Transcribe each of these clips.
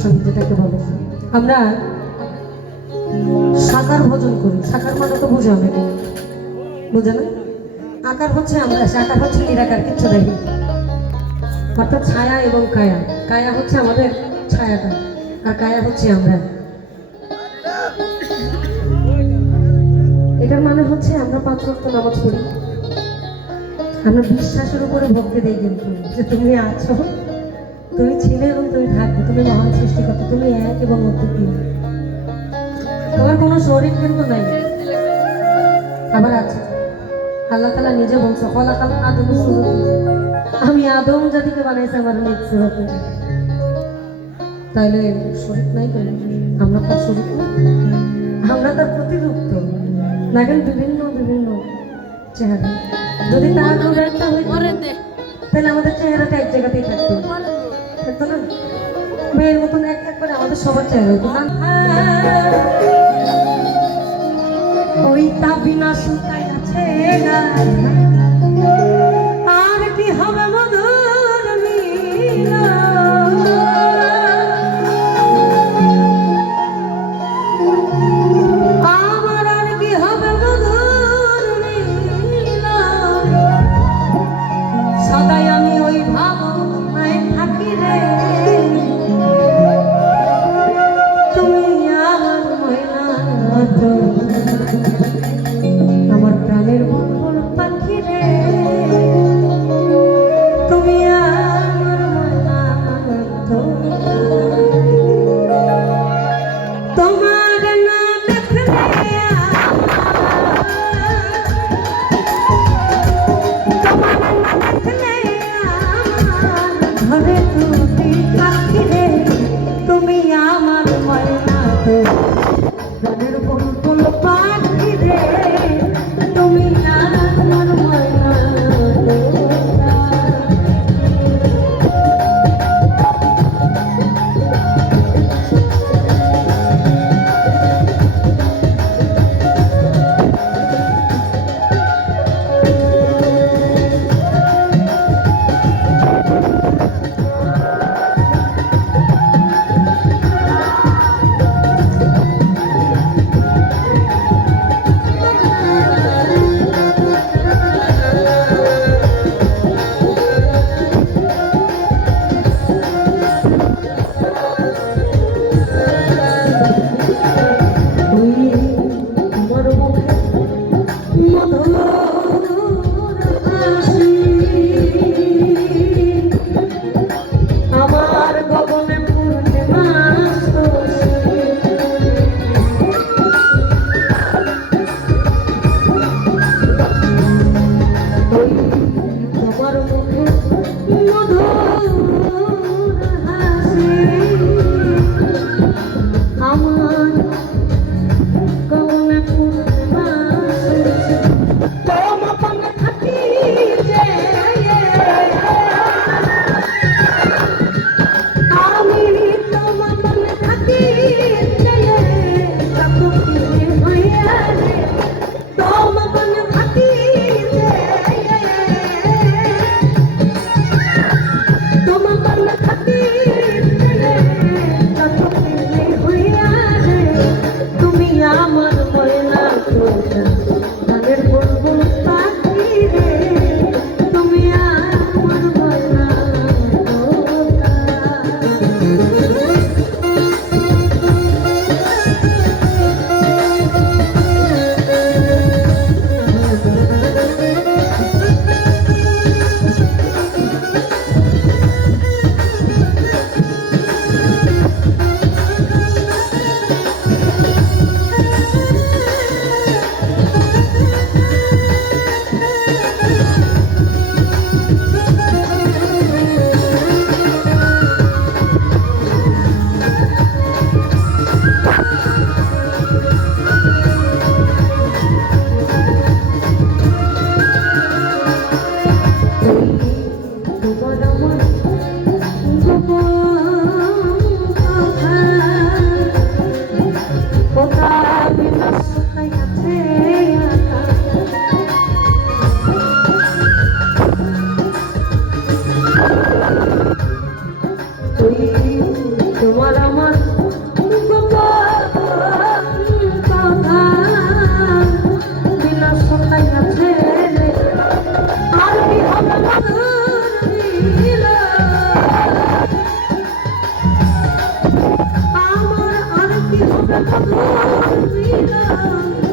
দর্শন যেটাকে বলে। আমরা সাকার ভোজন করি। সাকার মানে তো বুঝে অনেকে, বুঝে না? আকার হচ্ছে আমরা, সাকার হচ্ছে নিরাকার, কিচ্ছু দেখি। অর্থাৎ ছায়া এবং কায়া। কায়া হচ্ছে আমাদের ছায়াটা, আর কায়া হচ্ছে আমরা। এটার মানে হচ্ছে আমরা 5 ওয়াক্ত নামাজ পড়ি, আমরা বিশ্বাসের উপরে ভক্তি দিই, কিন্তু যে তুমি আছো, তুমি ছিলে এবং তুমি থাকবে, তুমি মহান সৃষ্টিকর্তা, তুমি এক এবং অদ্বিতীয়, তোমার কোনো শরীর কিন্তু নাই। আবার আছে, আল্লাহ তাআলা নিজে বলছে খলাকাল আদম সুরতি, আমি আদম জাতিকে বানাইছি আমার নিজ সুরতে। তাইলে শরীর নাই কেন? আমরা তার শরীর না, আমরা তার প্রতিরূপ। তো দেখেন বিভিন্ন বিভিন্ন চেহারা, যদি তার রূপ একটা হইতো তাহলে আমাদের চেহারাটা এক জায়গাতেই থাকতো, থাকতো না? মেয়ের মতন এক এক করে আমাদের সবার চেহারা হইতো না। ওই তাবিনা সুতাই আছে আর কি হবে মধুর মিলন, আমার আর কি হবে মধুর মিলন, সদাই আমি ওই ভাবনায় থাকি রে, তুমি আমার ময়না তো, আমার প্রাণের বুলবুল পাখি রে,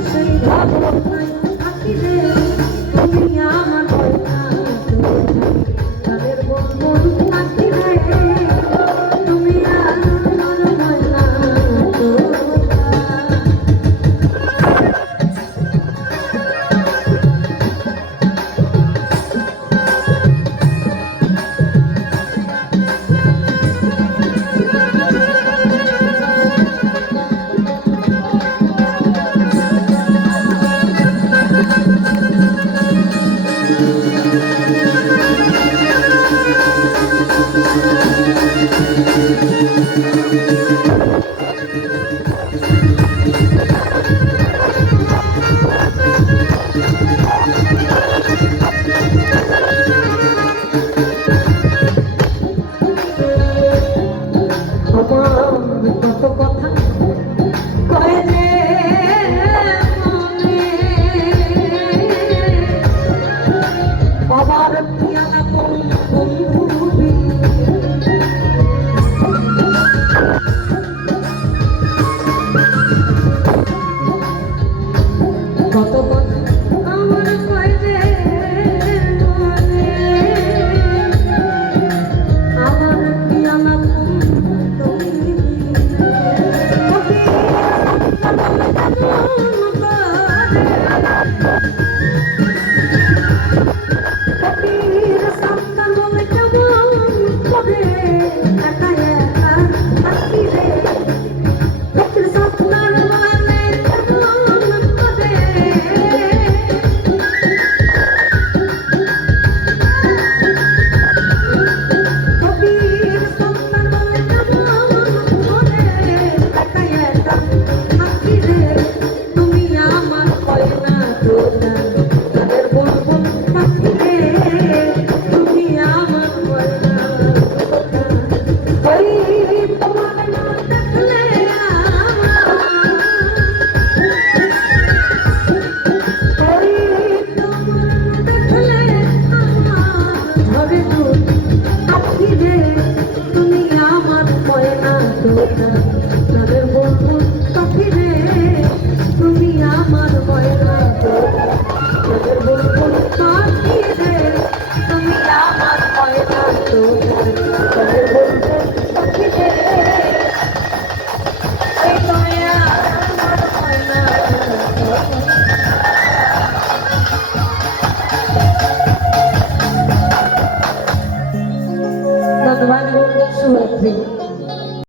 সেই ভাবনায় থাকি রে তুমি আমার ময়না তাদের বন্ধন থাকি রে তুমি আমার ময়না কত কথা কয় রে মনে বাবার পিয়ালা বন্ধু কত কথা আমার কয় রে মনে আমার পিয়ালা তাদের বন্ধু পাখি রে তুমি আমার ময়না তাদের বন্ধু পাখি রে তুমি আমার ময়না তাদের বন্ধু পাখি রে তুমি আমার ময়না ধন্যবাদ শুভরাত্রি।